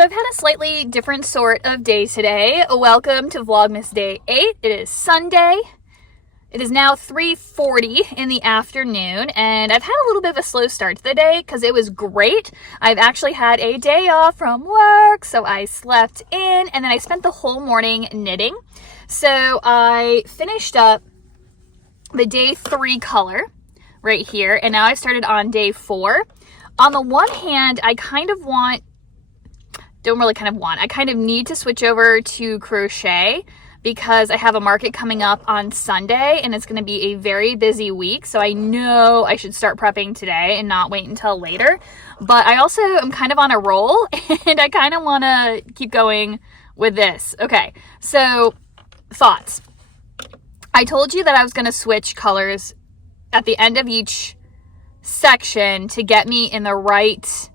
So I've had a slightly different sort of day today. Welcome to Vlogmas Day 8. It is Sunday. It is now 3:40 in the afternoon, and I've had a little bit of a slow start to the day because it was great. I've actually had a day off from work, so I slept in, and then I spent the whole morning knitting. So I finished up the day 3 color right here, and now I started on day 4. On the one hand, I kind of need to switch over to crochet because I have a market coming up on Sunday and it's going to be a very busy week. So I know I should start prepping today and not wait until later. But I also am kind of on a roll and I kind of want to keep going with this. Okay, so thoughts. I told you that I was going to switch colors at the end of each section to get me in the right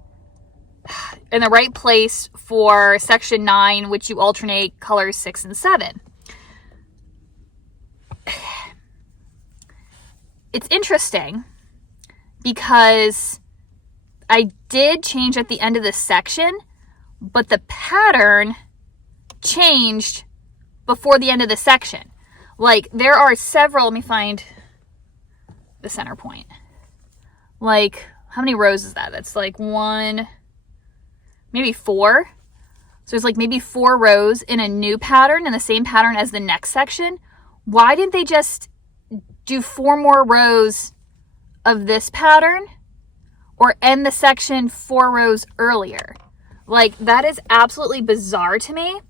place for section 9, which you alternate colors 6 and 7. It's interesting because I did change at the end of this section, but the pattern changed before the end of the section. Like, there are several, let me find the center point. Like, how many rows is that? That's like 1, maybe 4. So there's like maybe 4 rows in a new pattern in the same pattern as the next section. Why didn't they just do 4 more rows of this pattern or end the section 4 rows earlier? Like, that is absolutely bizarre to me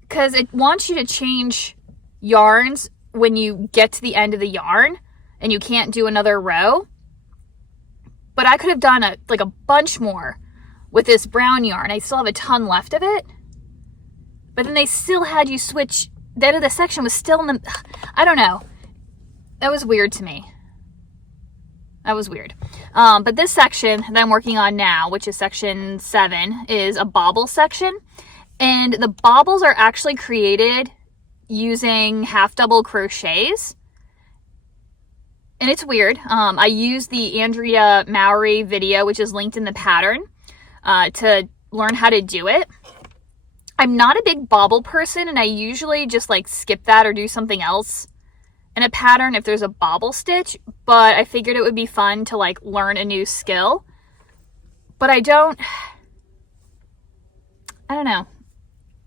because it wants you to change yarns when you get to the end of the yarn and you can't do another row. But I could have done a bunch more with this brown yarn. I still have a ton left of it. But then they still had you switch. The end of the section was still in the... I don't know. That was weird to me. That was weird. But this section that I'm working on now, which is section 7, is a bauble section. And the baubles are actually created using half double crochets. And it's weird. I used the Andrea Mowry video, which is linked in the pattern, to learn how to do it. I'm not a big bauble person, and I usually just like skip that or do something else in a pattern if there's a bauble stitch, but I figured it would be fun to like learn a new skill. But I don't know.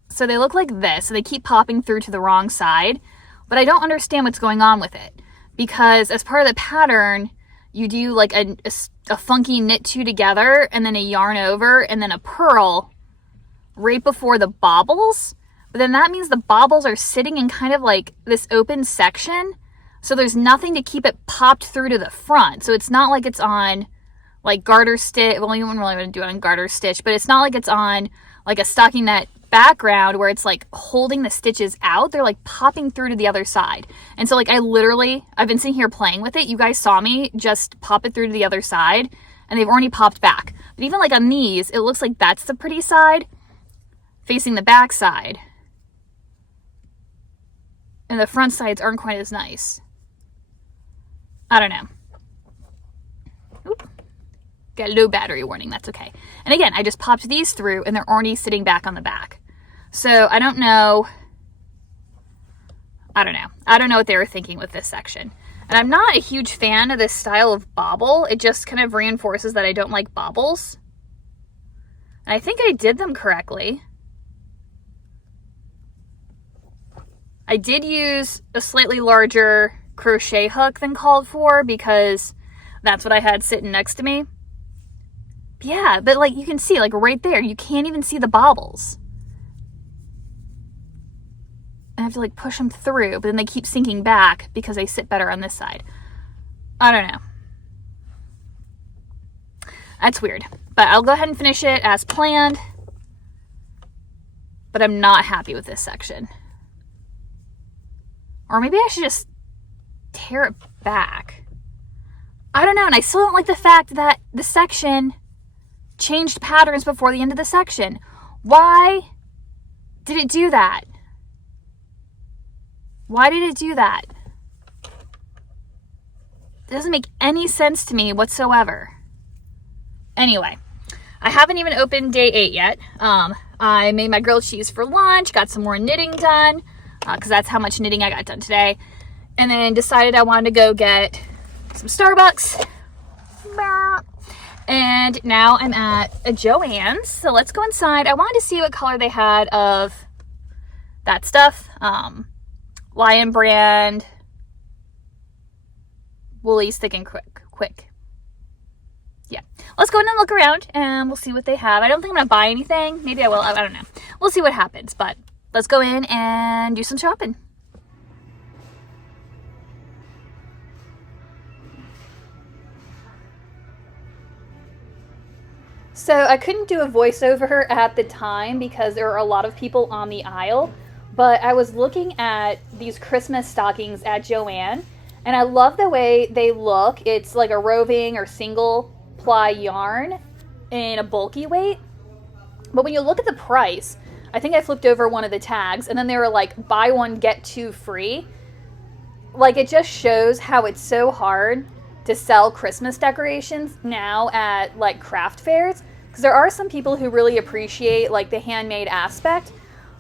So they look like this, so they keep popping through to the wrong side, but I don't understand what's going on with it because as part of the pattern, you do like a funky knit 2 together and then a yarn over and then a purl right before the baubles. But then that means the baubles are sitting in kind of like this open section. So there's nothing to keep it popped through to the front. So it's not like it's on like garter stitch. Well, you wouldn't really want to do it on garter stitch, but it's not like it's on like a stockinette background where it's like holding the stitches out. They're like popping through to the other side. And so like I've been sitting here playing with it. You guys saw me just pop it through to the other side and they've already popped back. But even like on these, it looks like that's the pretty side facing the back side. And the front sides aren't quite as nice. I don't know. Oop. Got a low battery warning, that's okay. And again, I just popped these through and they're already sitting back on the back. So I don't know what they were thinking with this section. And I'm not a huge fan of this style of bauble. It just kind of reinforces that I don't like baubles. And I think I did them correctly. I did use a slightly larger crochet hook than called for because that's what I had sitting next to me. Yeah, but like you can see like right there, you can't even see the baubles. I have to like push them through, but then they keep sinking back because they sit better on this side. I don't know. That's weird, but I'll go ahead and finish it as planned. But I'm not happy with this section. Or maybe I should just tear it back. I don't know, and I still don't like the fact that the section changed patterns before the end of the section. Why did it do that? Why did it do that? It doesn't make any sense to me whatsoever. Anyway, I haven't even opened day 8 yet. I made my grilled cheese for lunch, got some more knitting done, because that's how much knitting I got done today. And then decided I wanted to go get some Starbucks. And now I'm at a Joann's. So let's go inside. I wanted to see what color they had of that stuff. Lion brand, Woolies Thick and Quick. Yeah. Let's go in and look around and we'll see what they have. I don't think I'm going to buy anything. Maybe I will. I don't know. We'll see what happens. But let's go in and do some shopping. So I couldn't do a voiceover at the time because there were a lot of people on the aisle, but I was looking at these Christmas stockings at Joann, and I love the way they look. It's like a roving or single ply yarn in a bulky weight, but when you look at the price, I think I flipped over one of the tags, and then they were like, buy one, get two free. Like, it just shows how it's so hard to sell Christmas decorations now at like craft fairs, because there are some people who really appreciate like the handmade aspect,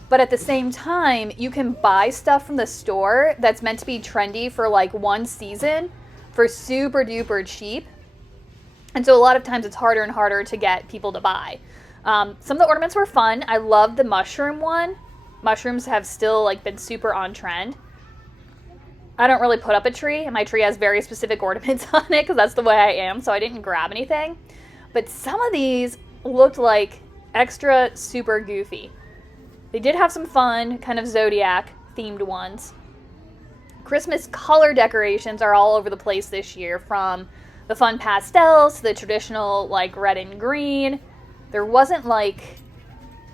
but at the same time you can buy stuff from the store that's meant to be trendy for like one season for super duper cheap, and so a lot of times it's harder and harder to get people to buy. Some of the ornaments were fun. I love the mushroom one. Mushrooms have still like been super on trend. I don't really put up a tree, and my tree has very specific ornaments on it because that's the way I am, so I didn't grab anything. But some of these looked like extra super goofy. They did have some fun, kind of Zodiac themed ones. Christmas color decorations are all over the place this year, from the fun pastels to the traditional like red and green. There wasn't like,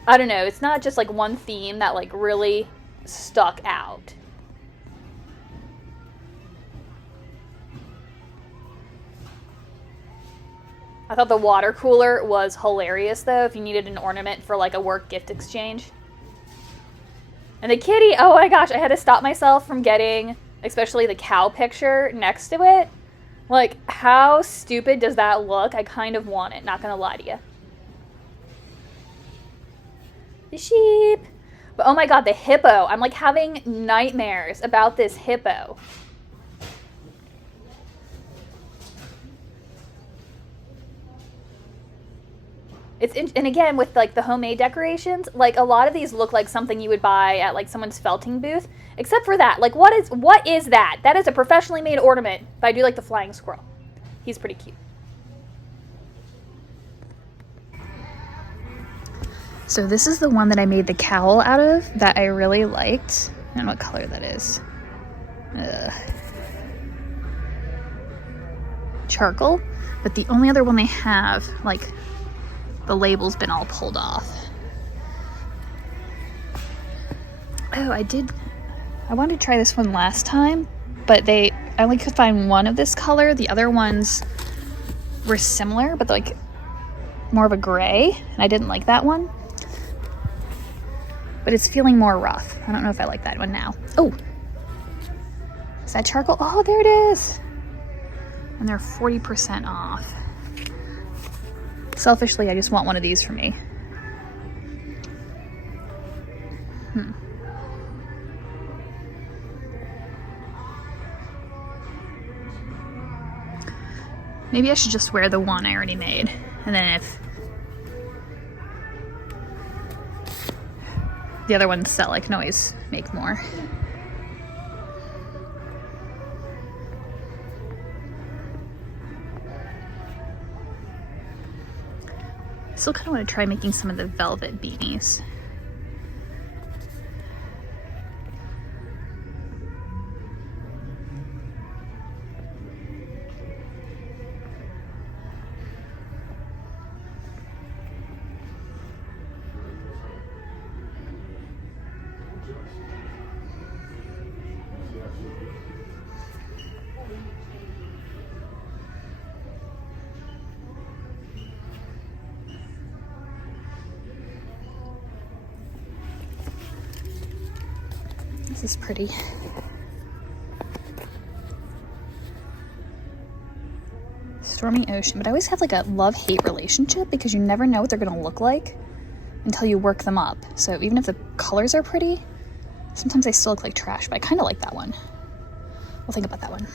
I don't know, it's not just like one theme that like really stuck out. I thought the water cooler was hilarious, though, if you needed an ornament for, like, a work gift exchange. And the kitty, oh my gosh, I had to stop myself from getting, especially the cow picture next to it. Like, how stupid does that look? I kind of want it, not gonna lie to you. The sheep. But, oh my god, the hippo. I'm, like, having nightmares about this hippo. And again, with like the homemade decorations, like a lot of these look like something you would buy at like someone's felting booth, except for that. Like, what is that? That is a professionally made ornament, but I do like the flying squirrel. He's pretty cute. So this is the one that I made the cowl out of that I really liked. I don't know what color that is. Charcoal. But the only other one they have, like, the label's been all pulled off. Oh, I wanted to try this one last time, but I only could find one of this color. The other ones were similar, but like more of a gray, and I didn't like that one. But it's feeling more rough. I don't know if I like that one now. Oh, is that charcoal? Oh, there it is. And they're 40% off. Selfishly, I just want one of these for me. Maybe I should just wear the one I already made. And then if the other ones sell, I can always make more. I still kind of want to try making some of the velvet beanies. This is pretty. Stormy Ocean, but I always have like a love-hate relationship because you never know what they're gonna look like until you work them up. So even if the colors are pretty, sometimes they still look like trash, but I kind of like that one. We'll think about that one.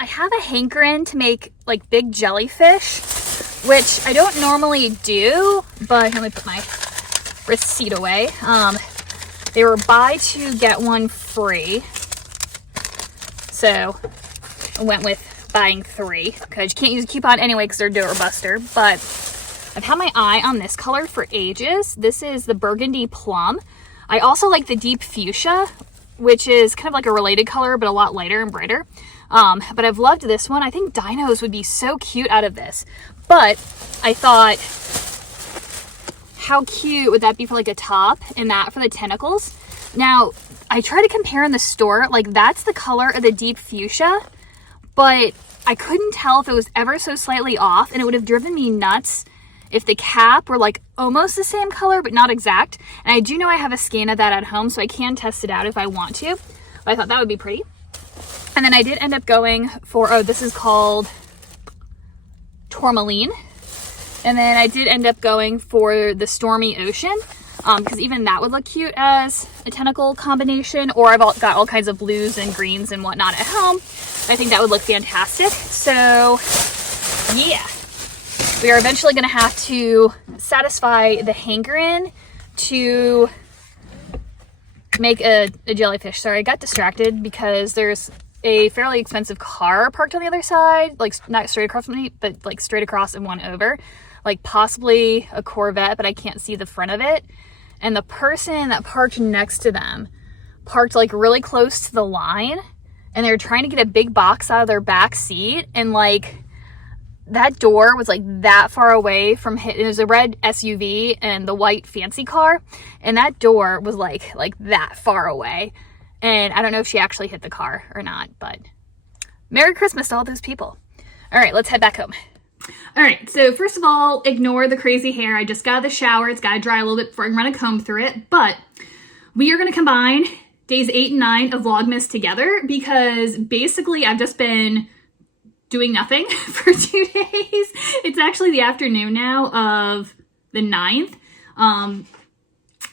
I have a hankering to make like big jellyfish, which I don't normally do, but let me put my receipt away. They were buy two, get one free. So I went with buying 3 because you can't use a coupon anyway because they're dough or buster. But I've had my eye on this color for ages. This is the Burgundy Plum. I also like the Deep Fuchsia, which is kind of like a related color, but a lot lighter and brighter. But I've loved this one. I think dinos would be so cute out of this. But I thought, how cute would that be for like a top and that for the tentacles? Now, I try to compare in the store, like that's the color of the Deep Fuchsia, but I couldn't tell if it was ever so slightly off, and it would have driven me nuts if the cap were like almost the same color, but not exact. And I do know I have a skein of that at home, so I can test it out if I want to. But I thought that would be pretty. And then I did end up going for, oh, this is called Tourmaline. And then I did end up going for the Stormy Ocean, because even that would look cute as a tentacle combination. Or I've got all kinds of blues and greens and whatnot at home. I think that would look fantastic. So yeah, we are eventually going to have to satisfy the hankering to make a jellyfish. Sorry, I got distracted because there's a fairly expensive car parked on the other side, like not straight across from me, but like straight across and one over, like possibly a Corvette, but I can't see the front of it. And the person that parked next to them parked like really close to the line, and they were trying to get a big box out of their back seat, and like that door was like that far away from it was a red SUV and the white fancy car, and that door was like that far away. And I don't know if she actually hit the car or not, but Merry Christmas to all those people. All right, let's head back home. All right, so first of all, ignore the crazy hair. I just got out of the shower. It's got to dry a little bit before I can run a comb through it. But we are going to combine days 8 and 9 of Vlogmas together because basically I've just been doing nothing for 2 days. It's actually the afternoon now of the 9th.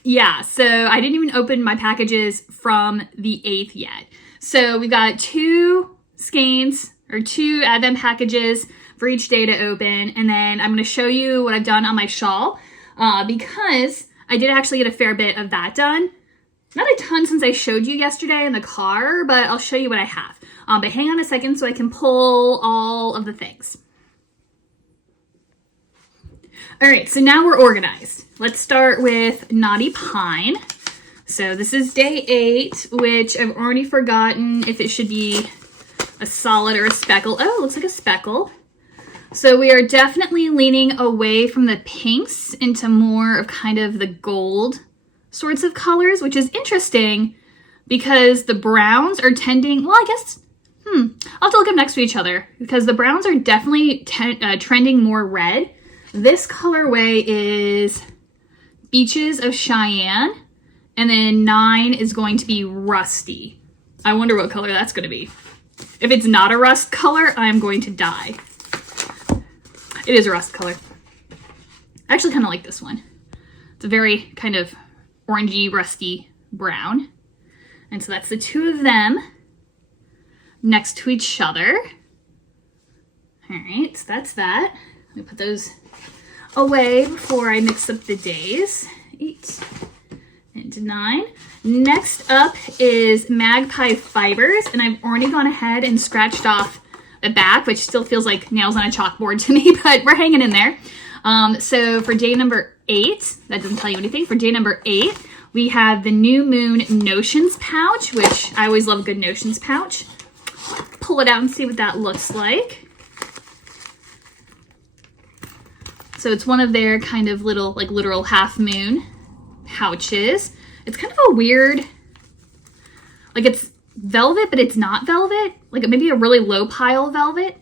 Yeah, so I didn't even open my packages from the 8th yet. So we got 2 skeins or 2 advent packages for each day to open. And then I'm going to show you what I've done on my shawl because I did actually get a fair bit of that done. Not a ton since I showed you yesterday in the car, but I'll show you what I have. But hang on a second so I can pull all of the things. All right, so now we're organized. Let's start with Naughty Pine. So this is day 8, which I've already forgotten if it should be a solid or a speckle. Oh, it looks like a speckle. So we are definitely leaning away from the pinks into more of kind of the gold sorts of colors, which is interesting because the browns are tending, well, I guess, I'll have to look up next to each other because the browns are definitely trending more red. This colorway is Beaches of Cheyenne, and then 9 is going to be Rusty. I wonder what color that's going to be. If it's not a rust color, I'm going to die. It is a rust color. I actually kind of like this one. It's a very kind of orangey, rusty brown. And so that's the 2 of them next to each other. All right, so that's that. Let me put those away before I mix up the days. 8 and 9. Next up is Magpie Fibers, and I've already gone ahead and scratched off the back, which still feels like nails on a chalkboard to me, but we're hanging in there. So for day number 8, that doesn't tell you anything. For day number 8, we have the New Moon Notions pouch, which I always love a good Notions pouch. Pull it out and see what that looks like. So it's one of their kind of little, like literal half moon pouches. It's kind of a weird, like it's velvet, but it's not velvet. Like maybe a really low pile velvet.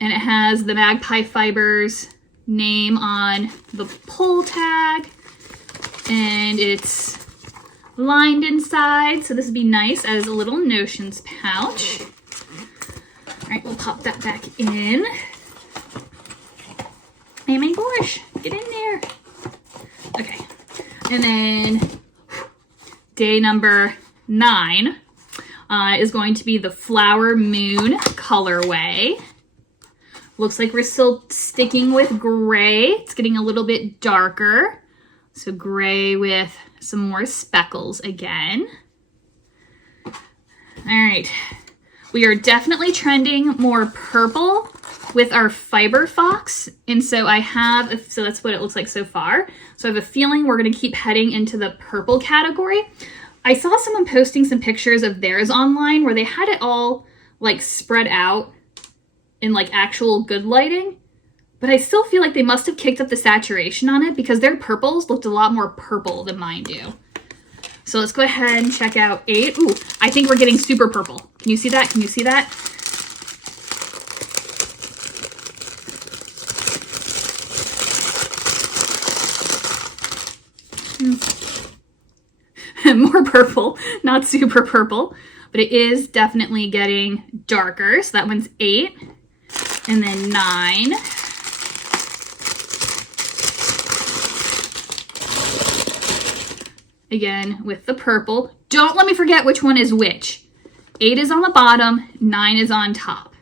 And it has the Magpie Fibers name on the pull tag. And it's lined inside. So this would be nice as a little notions pouch. All right, we'll pop that back in. Hey, my gosh, get in there. Okay, and then day number 9 is going to be the Flower Moon colorway. Looks like we're still sticking with gray. It's getting a little bit darker. So gray with some more speckles again. All right. We are definitely trending more purple with our Fiber Fox. And so so that's what it looks like so far. So I have a feeling we're gonna keep heading into the purple category. I saw someone posting some pictures of theirs online where they had it all like spread out in like actual good lighting. But I still feel like they must have kicked up the saturation on it because their purples looked a lot more purple than mine do. So let's go ahead and check out 8. Ooh, I think we're getting super purple. Can you see that? Can you see that? More purple, not super purple, but it is definitely getting darker. So that one's 8. And then 9. Again, with the purple. Don't let me forget which one is which. 8 is on the bottom, 9 is on top.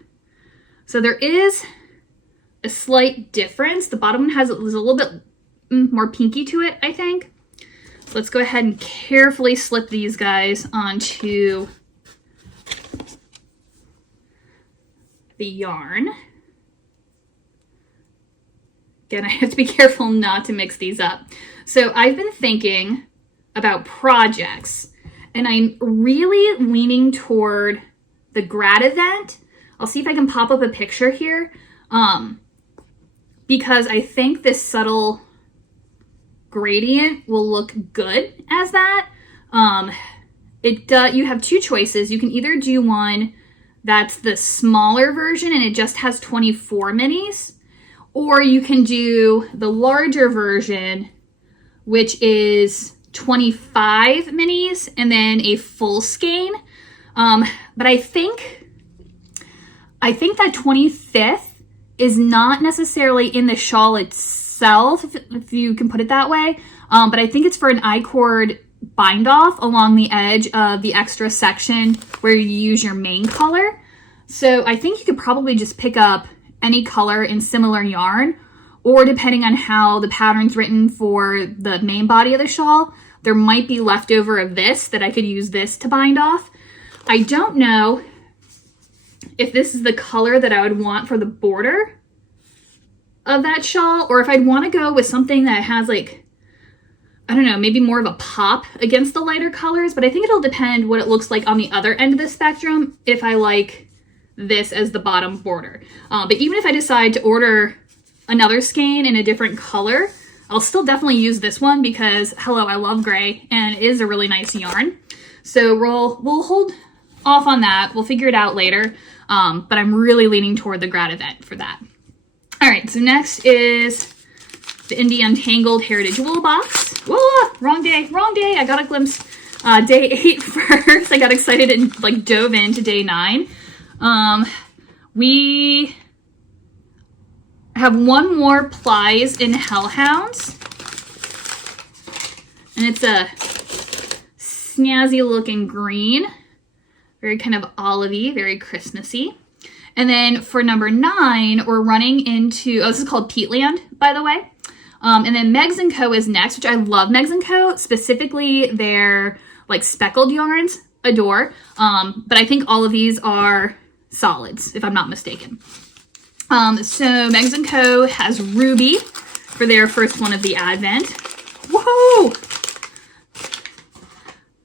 So there is a slight difference. The bottom one is a little bit more pinky to it, I think. So let's go ahead and carefully slip these guys onto the yarn. Again, I have to be careful not to mix these up. So I've been thinking about projects, and I'm really leaning toward the grad event. I'll see if I can pop up a picture here, because I think this subtle gradient will look good as that. You have 2 choices. You can either do one that's the smaller version and it just has 24 minis, or you can do the larger version, which is 25 minis and then a full skein. But I think that 25th is not necessarily in the shawl itself, if you can put it that way. But I think it's for an I-cord bind off along the edge of the extra section where you use your main color. So I think you could probably just pick up any color in similar yarn, or depending on how the pattern's written for the main body of the shawl, there might be leftover of this that I could use this to bind off. I don't know if this is the color that I would want for the border of that shawl, or if I'd want to go with something that has like, I don't know, maybe more of a pop against the lighter colors, but I think it'll depend what it looks like on the other end of the spectrum if I like this as the bottom border. But even if I decide to order another skein in a different color, I'll still definitely use this one because, hello, I love gray and it is a really nice yarn. So we'll hold off on that. We'll figure it out later. But I'm really leaning toward the grad event for that. All right, so next is the Indie Untangled Heritage Wool Box. Whoa, wrong day. I got a glimpse. Day 8 first. I got excited and like dove into day 9. We have one more Plies in Hellhounds. And it's a snazzy looking green. Very kind of olivey, very Christmassy. And then for number 9, we're running into, this is called Peatland, by the way. And then Meg's & Co. is next, which I love Meg's & Co. Specifically their like speckled yarns, adore. But I think all of these are solids, if I'm not mistaken. So Meg's & Co. has Ruby for their first one of the Advent. Whoa!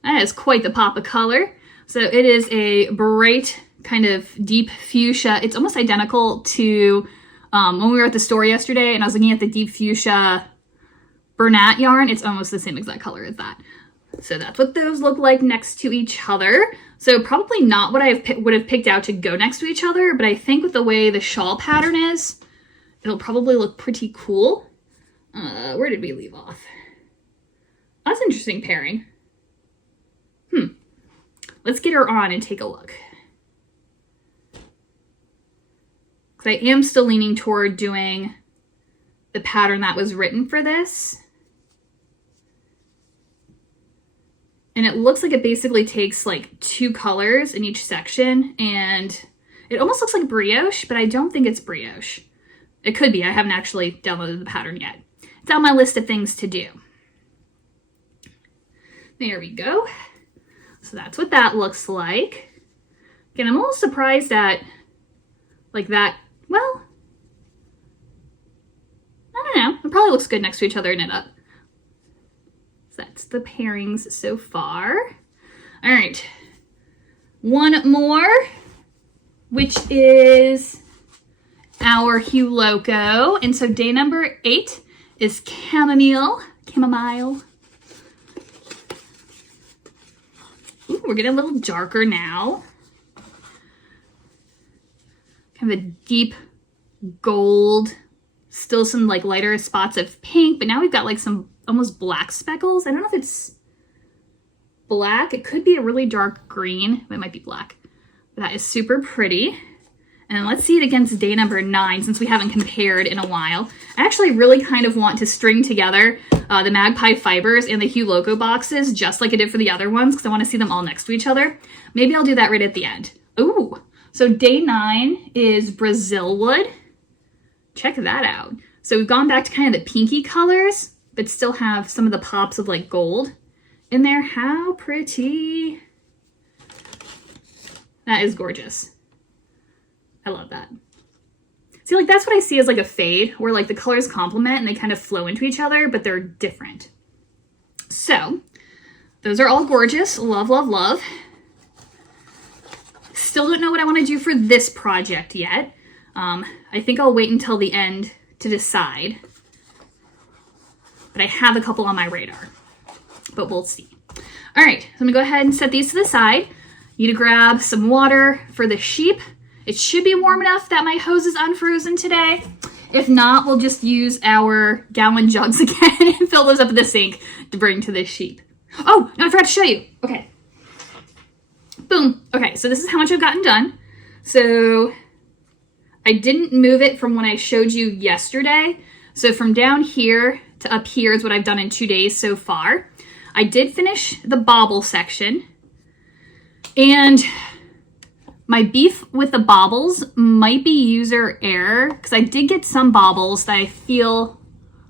That is quite the pop of color. So it is a bright kind of deep fuchsia. It's almost identical to when we were at the store yesterday and I was looking at the deep fuchsia Bernat yarn. It's almost the same exact color as that. So that's what those look like next to each other. So probably not what I would have picked out to go next to each other, but I think with the way the shawl pattern is, it'll probably look pretty cool. Where did we leave off? That's an interesting pairing. Let's get her on and take a look. Because I am still leaning toward doing the pattern that was written for this. And it looks like it basically takes like 2 colors in each section, and it almost looks like brioche, but I don't think it's brioche. It could be. I haven't actually downloaded the pattern yet. It's on my list of things to do. There we go. So that's what that looks like. Again, I'm a little surprised at like that. Well, I don't know. It probably looks good next to each other knit up. So that's the pairings so far. All right, one more, which is our Hue Loco. And so day number 8 is chamomile. Ooh, we're getting a little darker now. Kind of a deep gold, still some like lighter spots of pink, but now we've got like some almost black speckles. I don't know if it's black. It could be a really dark green. It might be black. But that is super pretty. And let's see it against day number 9, since we haven't compared in a while. I actually really kind of want to string together the Magpie fibers and the Hue Loco boxes just like I did for the other ones, because I want to see them all next to each other. Maybe I'll do that right at the end. Ooh, so day 9 is Brazil wood. Check that out. So we've gone back to kind of the pinky colors, but still have some of the pops of like gold in there. How pretty. That is gorgeous. I love that. See, like that's what I see as like a fade, where like the colors complement and they kind of flow into each other, but they're different. So those are all gorgeous. Love, love, love. Still don't know what I want to do for this project yet. I think I'll wait until the end to decide. But I have a couple on my radar, but we'll see. All right, so I'm gonna go ahead and set these to the side. You need to grab some water for the sheep. It should be warm enough that my hose is unfrozen today. If not, we'll just use our gallon jugs again and fill those up in the sink to bring to the sheep. Oh, no, I forgot to show you. Okay. Boom. Okay, so this is how much I've gotten done. So I didn't move it from when I showed you yesterday. So from down here to up here is what I've done in 2 days so far. I did finish the bauble section, and my beef with the baubles might be user error, because I did get some baubles that I feel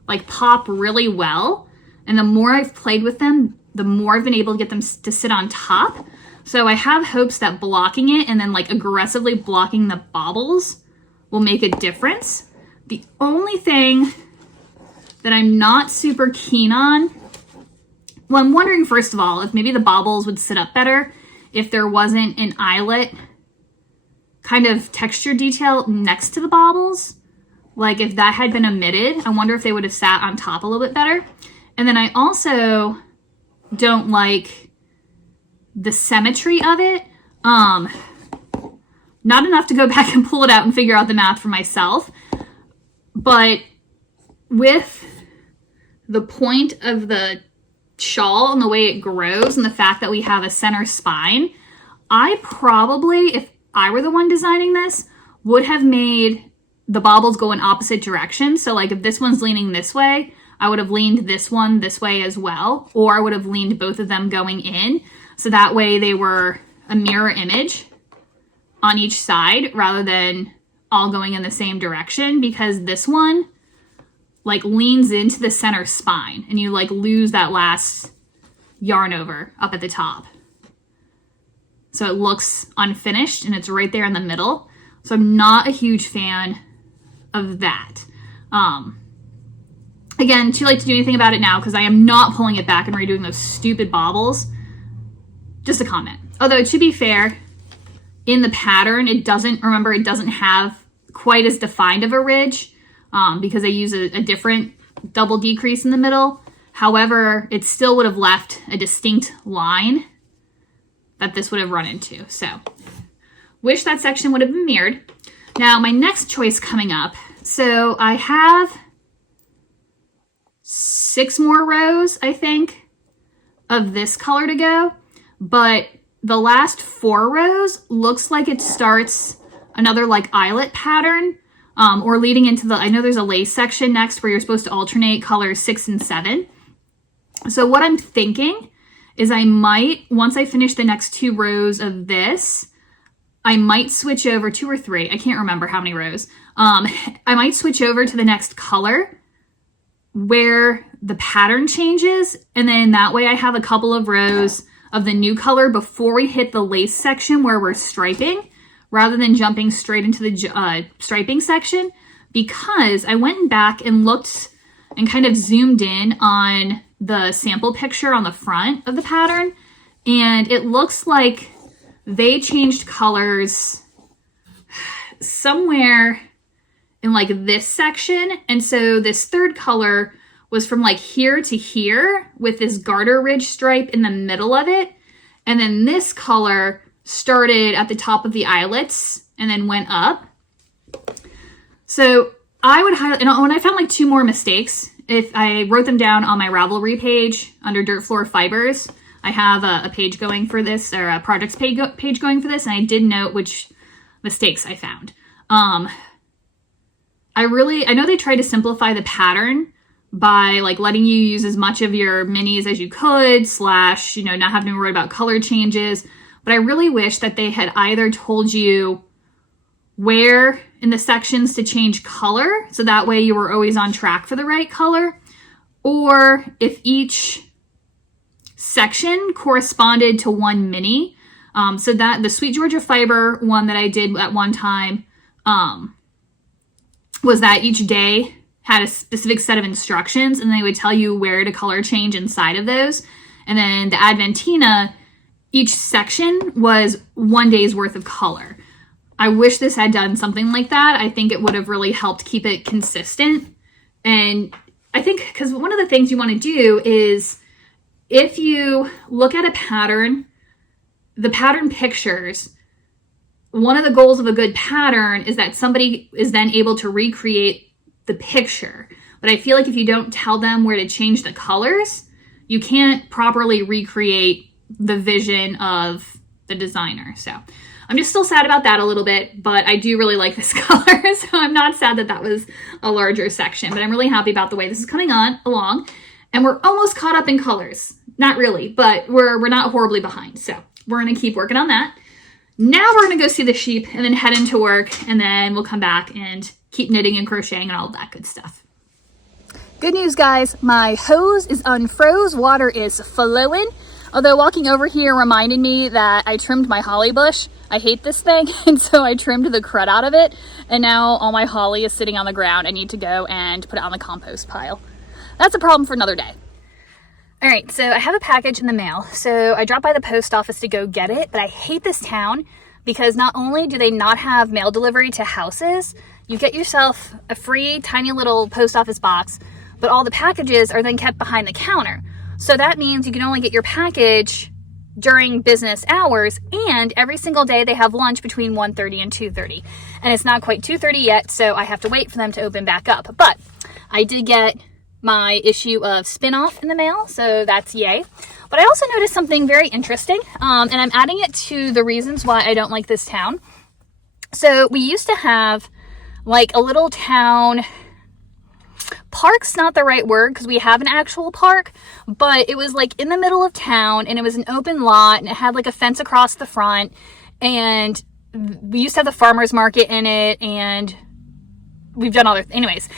like pop really well, and the more I've played with them, the more I've been able to get them to sit on top. So I have hopes that blocking it and then like aggressively blocking the baubles will make a difference. The only thing that I'm not super keen on, well, I'm wondering first of all if maybe the baubles would sit up better if there wasn't an eyelet kind of texture detail next to the baubles. Like if that had been omitted, I wonder if they would have sat on top a little bit better. And then I also don't like the symmetry of it. Not enough to go back and pull it out and figure out the math for myself, but with the point of the shawl and the way it grows and the fact that we have a center spine, I probably, if I were the one designing this, would have made the baubles go in opposite directions. So like if this one's leaning this way, I would have leaned this one this way as well, or I would have leaned both of them going in. So that way they were a mirror image on each side rather than all going in the same direction, because this one like leans into the center spine and you like lose that last yarn over up at the top. So it looks unfinished and it's right there in the middle. So I'm not a huge fan of that. Again, too late to do anything about it now because I am not pulling it back and redoing those stupid baubles. Just a comment. Although it should be fair, in the pattern, it doesn't have quite as defined of a ridge because I use a different double decrease in the middle. However, it still would have left a distinct line that this would have run into. So wish that section would have been mirrored. Now my next choice coming up. So I have 6 more rows, I think, of this color to go, but the last 4 rows looks like it starts another like eyelet pattern, or leading into the, I know there's a lace section next where you're supposed to alternate colors 6 and 7. So what I'm thinking is I might, once I finish the next 2 rows of this, I might switch over, 2 or 3, I can't remember how many rows. I might switch over to the next color where the pattern changes, and then that way I have a couple of rows of the new color before we hit the lace section where we're striping, rather than jumping straight into the striping section, because I went back and looked and kind of zoomed in on the sample picture on the front of the pattern, and it looks like they changed colors somewhere in like this section. And so this third color was from like here to here with this garter ridge stripe in the middle of it. And then this color started at the top of the eyelets and then went up. So I would highlight, and when I found like 2 more mistakes, if I wrote them down on my Ravelry page under Dirt Floor Fibers, I have a page going for this, or a projects page going for this, and I did note which mistakes I found. I know they tried to simplify the pattern by like letting you use as much of your minis as you could, / not having to worry about color changes. But I really wish that they had either told you where in the sections to change color, so that way you were always on track for the right color, or if each section corresponded to one mini. So that the Sweet Georgia Fiber one that I did at one time was that each day had a specific set of instructions, and they would tell you where to color change inside of those. And then the Adventina, each section was 1 day's worth of color. I wish this had done something like that. I think it would have really helped keep it consistent. And I think, because one of the things you want to do is, if you look at a pattern, the pattern pictures, one of the goals of a good pattern is that somebody is then able to recreate the picture. But I feel like if you don't tell them where to change the colors, you can't properly recreate the vision of the designer. So I'm just still sad about that a little bit, but I do really like this color. So I'm not sad that that was a larger section, but I'm really happy about the way this is coming along. And we're almost caught up in colors. Not really, but we're not horribly behind. So we're going to keep working on that. Now we're going to go see the sheep and then head into work, and then we'll come back and keep knitting and crocheting and all that good stuff. Good news, guys. My hose is unfroze. Water is flowing. Although walking over here reminded me that I trimmed my holly bush. I hate this thing, and so I trimmed the crud out of it. And now all my holly is sitting on the ground. I need to go and put it on the compost pile. That's a problem for another day. All right, so I have a package in the mail. So I dropped by the post office to go get it, but I hate this town because not only do they not have mail delivery to houses, you get yourself a free tiny little post office box, but all the packages are then kept behind the counter. So that means you can only get your package during business hours, and every single day they have lunch between 1:30 and 2:30. And it's not quite 2:30 yet, so I have to wait for them to open back up. But I did get my issue of Spin-Off in the mail, so that's yay. But I also noticed something very interesting, and I'm adding it to the reasons why I don't like this town. So we used to have like a little town, park's not the right word because we have an actual park, but it was like in the middle of town, and it was an open lot, and it had like a fence across the front, and we used to have the farmer's market in it, and we've done other, anyways,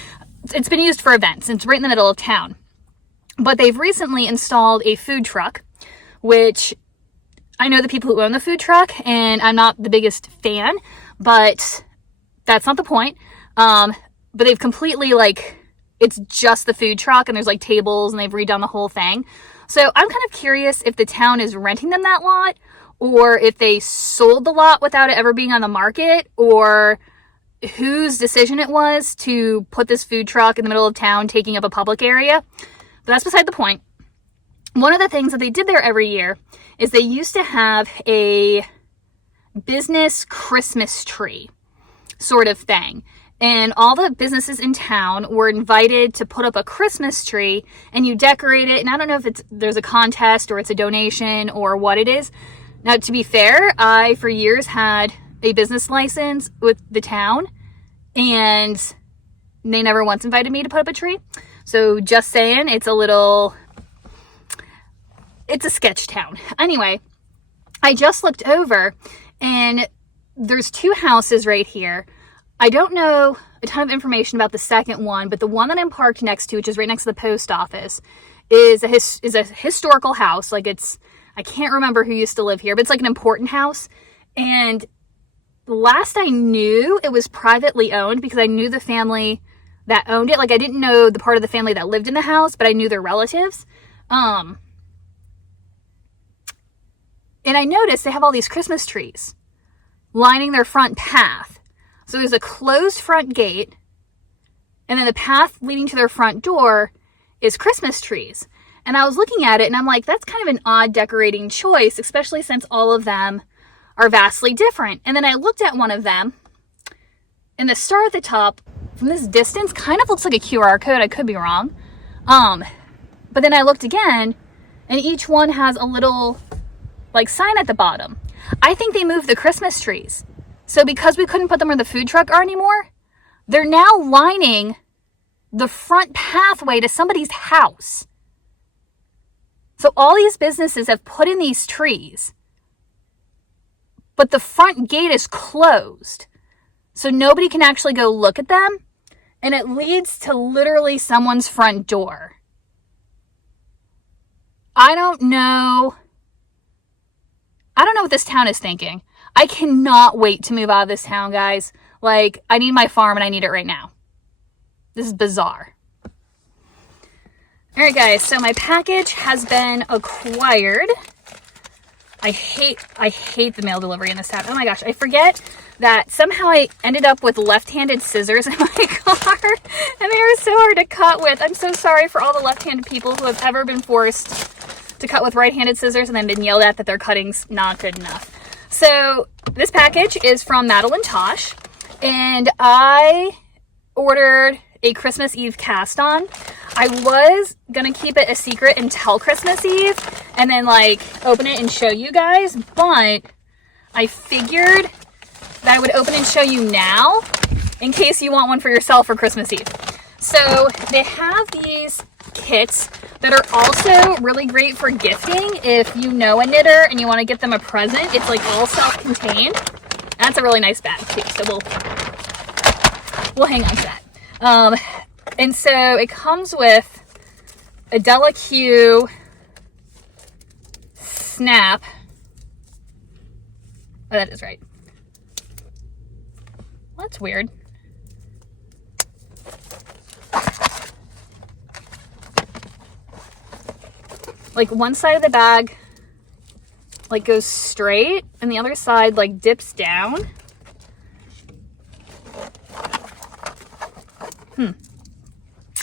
it's been used for events. It's right in the middle of town. But they've recently installed a food truck, which I know the people who own the food truck, and I'm not the biggest fan, but that's not the point. But they've completely, like, it's just the food truck, and there's like tables, and they've redone the whole thing. So I'm kind of curious if the town is renting them that lot, or if they sold the lot without it ever being on the market, or whose decision it was to put this food truck in the middle of town taking up a public area. But that's beside the point. One of the things that they did there every year is they used to have a business Christmas tree sort of thing. And all the businesses in town were invited to put up a Christmas tree, and you decorate it. And I don't know if there's a contest or it's a donation or what it is. Now, to be fair, I, for years, had a business license with the town, and they never once invited me to put up a tree. So just saying, it's a sketch town. Anyway, I just looked over, and there's 2 houses right here. I don't know a ton of information about the second one, but the one that I'm parked next to, which is right next to the post office, is a historical house. Like, I can't remember who used to live here, but it's like an important house. And last I knew, it was privately owned because I knew the family that owned it. Like, I didn't know the part of the family that lived in the house, but I knew their relatives. And I noticed they have all these Christmas trees lining their front path. So there's a closed front gate, and then the path leading to their front door is Christmas trees. And I was looking at it, and I'm like, that's kind of an odd decorating choice, especially since all of them are vastly different. And then I looked at one of them, and the star at the top, from this distance, kind of looks like a QR code. I could be wrong. But then I looked again, and each one has a little, like, sign at the bottom. I think they moved the Christmas trees. So because we couldn't put them where the food truck are anymore, they're now lining the front pathway to somebody's house. So all these businesses have put in these trees, but the front gate is closed. So nobody can actually go look at them, and it leads to literally someone's front door. I don't know what this town is thinking. I cannot wait to move out of this town, guys. Like, I need my farm, and I need it right now. This is bizarre. All right, guys, so my package has been acquired. I hate the mail delivery in this town. Oh my gosh, I forget that somehow I ended up with left-handed scissors in my car, and they are so hard to cut with. I'm so sorry for all the left-handed people who have ever been forced to cut with right-handed scissors and then been yelled at that their cutting's not good enough. So this package is from Madeline Tosh, and I ordered a Christmas Eve cast on. I was gonna keep it a secret until Christmas Eve and then like open it and show you guys, but I figured that I would open and show you now in case you want one for yourself for Christmas Eve. So they have these kits that are also really great for gifting if you know a knitter and you want to get them a present. It's like all self-contained. That's a really nice bag too, so we'll hang on to that. And so it comes with a Delicue snap. Oh, that is right. Well, that's weird. Like one side of the bag like goes straight and the other side like dips down.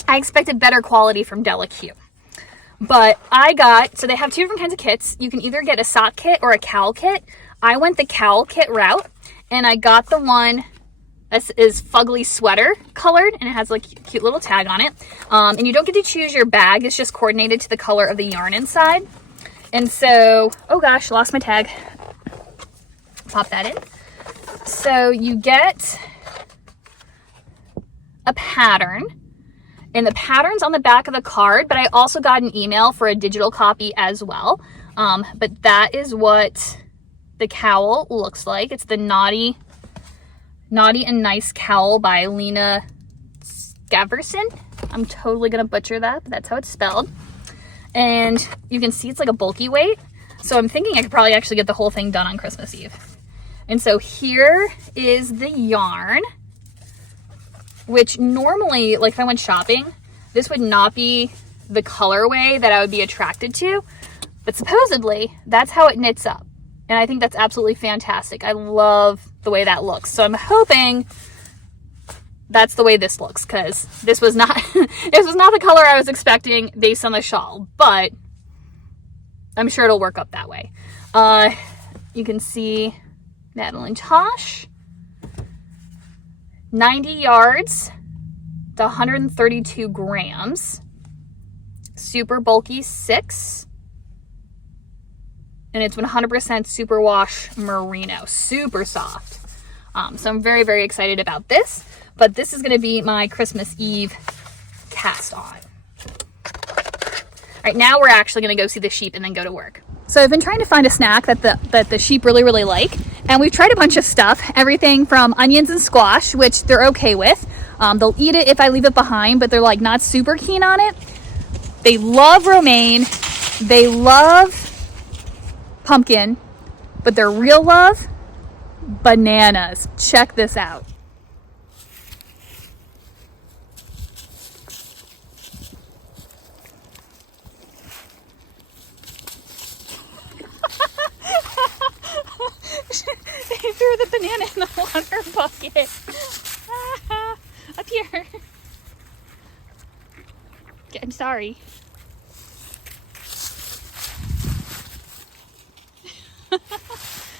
I expected better quality from Delicue. But so they have 2 different kinds of kits. You can either get a sock kit or a cowl kit. I went the cowl kit route, and I got the one that is fugly sweater colored, and it has like a cute little tag on it. And you don't get to choose your bag. It's just coordinated to the color of the yarn inside. And so, oh gosh, lost my tag. Pop that in. So you get a pattern, and the pattern's on the back of the card, but I also got an email for a digital copy as well. But that is what the cowl looks like. It's the Naughty and Nice Cowl by Lena Skaverson. I'm totally gonna butcher that, but that's how it's spelled. And you can see it's like a bulky weight. So I'm thinking I could probably actually get the whole thing done on Christmas Eve. And so here is the yarn, which normally, like if I went shopping, this would not be the colorway that I would be attracted to, but supposedly that's how it knits up. And I think that's absolutely fantastic. I love the way that looks. So I'm hoping that's the way this looks, because this was not this was not the color I was expecting based on the shawl, but I'm sure it'll work up that way. You can see Madeline Tosh, 90 yards to 132 grams, super bulky 6, and it's 100% superwash merino, super soft. So I'm very, very excited about this, but this is going to be my Christmas Eve cast on. All right, now we're actually going to go see the sheep and then go to work. So I've been trying to find a snack that the sheep really, really like, and we've tried a bunch of stuff, everything from onions and squash, which they're okay with. They'll eat it if I leave it behind, but they're like not super keen on it. They love romaine, they love pumpkin, but their real love, bananas. Check this out. They threw the banana in the water bucket. Up here. I'm sorry.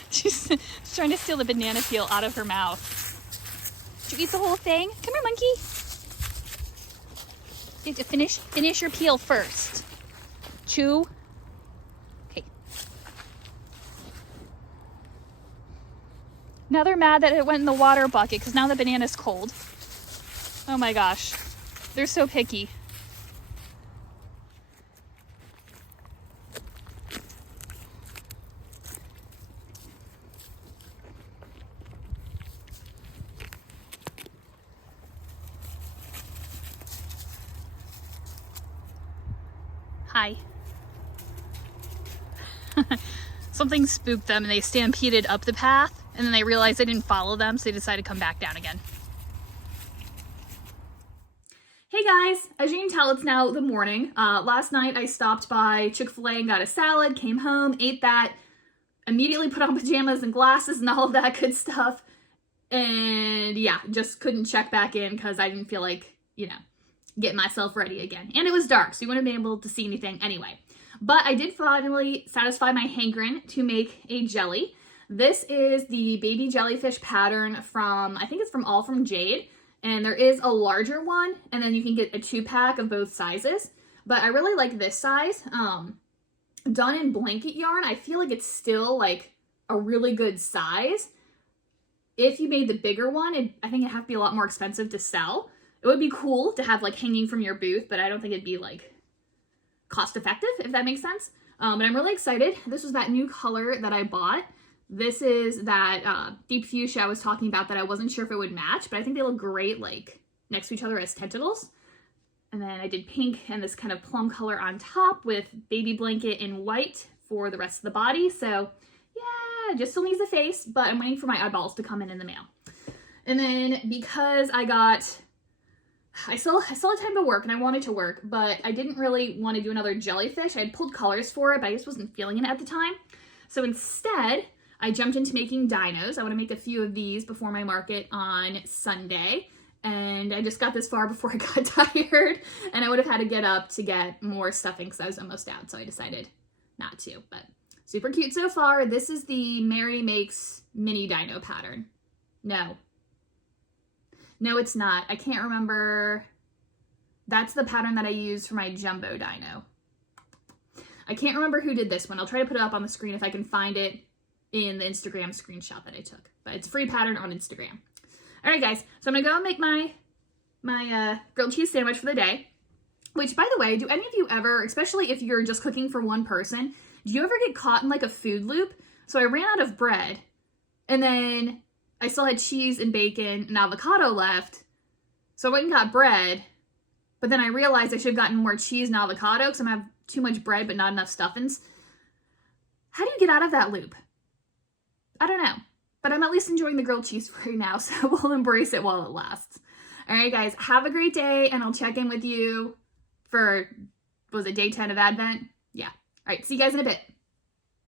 She's trying to steal the banana peel out of her mouth. Did you eat the whole thing? Come here, monkey. You have to finish your peel first. Chew. Okay. Now they're mad that it went in the water bucket because now the banana's cold. Oh my gosh. They're so picky. Hi. Something spooked them and they stampeded up the path, and then they realized I didn't follow them, so they decided to come back down again. Hey guys, as you can tell, it's now the morning. Last night I stopped by Chick-fil-A and got a salad, came home, ate that, immediately put on pajamas and glasses and all of that good stuff. And yeah, just couldn't check back in because I didn't feel like, getting myself ready again. And it was dark, so you wouldn't be able to see anything anyway. But I did finally satisfy my hankering to make a jelly. This is the baby jellyfish pattern from, I think it's from All From Jade. And there is a larger one, and then you can get a 2-pack of both sizes. But I really like this size. Done in blanket yarn, I feel like it's still like a really good size. If you made the bigger one, I think it'd have to be a lot more expensive to sell. It would be cool to have like hanging from your booth, but I don't think it'd be like cost effective, if that makes sense. But I'm really excited. This was that new color that I bought. This is that deep fuchsia I was talking about that I wasn't sure if it would match, but I think they look great like next to each other as tentacles. And then I did pink and this kind of plum color on top with baby blanket in white for the rest of the body. So yeah, just still needs the face, but I'm waiting for my eyeballs to come in the mail. And then because I still had time to work and I wanted to work, but I didn't really want to do another jellyfish. I had pulled colors for it, but I just wasn't feeling it at the time. So instead, I jumped into making dinos. I want to make a few of these before my market on Sunday. And I just got this far before I got tired. And I would have had to get up to get more stuffing because I was almost out. So I decided not to. But super cute so far. This is the Mary Makes mini dino pattern. No, it's not. I can't remember. That's the pattern that I used for my jumbo dino. I can't remember who did this one. I'll try to put it up on the screen if I can find it in the Instagram screenshot that I took. But it's a free pattern on Instagram. All right, guys. So I'm going to go and make my grilled cheese sandwich for the day. Which, by the way, do any of you ever, especially if you're just cooking for one person, do you ever get caught in like a food loop? So I ran out of bread, and then I still had cheese and bacon and avocado left. So I went and got bread, but then I realized I should have gotten more cheese and avocado because I'm going to have too much bread but not enough stuffings. How do you get out of that loop? I don't know, but I'm at least enjoying the grilled cheese right now, so we'll embrace it while it lasts. All right, guys, have a great day, and I'll check in with you for, was it day 10 of Advent? Yeah. All right, see you guys in a bit.